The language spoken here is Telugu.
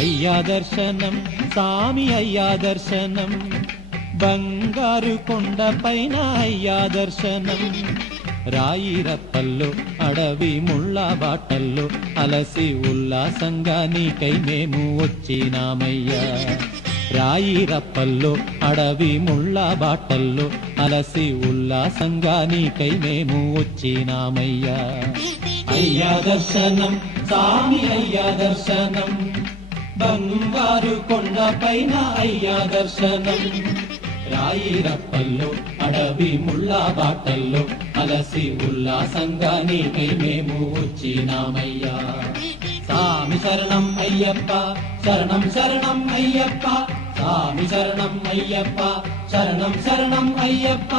అయ్యా దర్శనం సామి అయ్యా దర్శనం బంగారు కొండ పైన అయ్యా దర్శనం రాయిరప్పల్లో అడవి ముళ్ళ బాటల్లో అలసి ఉల్లాసంగా నీకై మేము వచ్చినామయ్యా రాయిరప్పల్లో అడవి ముళ్ళ బాటల్లో అలసి ఉల్లాసంగా నీకై మేము వచ్చినామయ్యా అయ్యా దర్శనం సామి అయ్యా దర్శనం బంగారు కొండ పైన అయ్యా దర్శనం రాయిరప్పల్లో అడవి ముళ్ళ బాటల్లో అలసి ఉల్లాసంగా నీకై మేము వచ్చినామయ్యా సామి శరణం అయ్యప్ప శరణం శరణం అయ్యప్ప సామి శరణం అయ్యప్ప శరణం శరణం అయ్యప్ప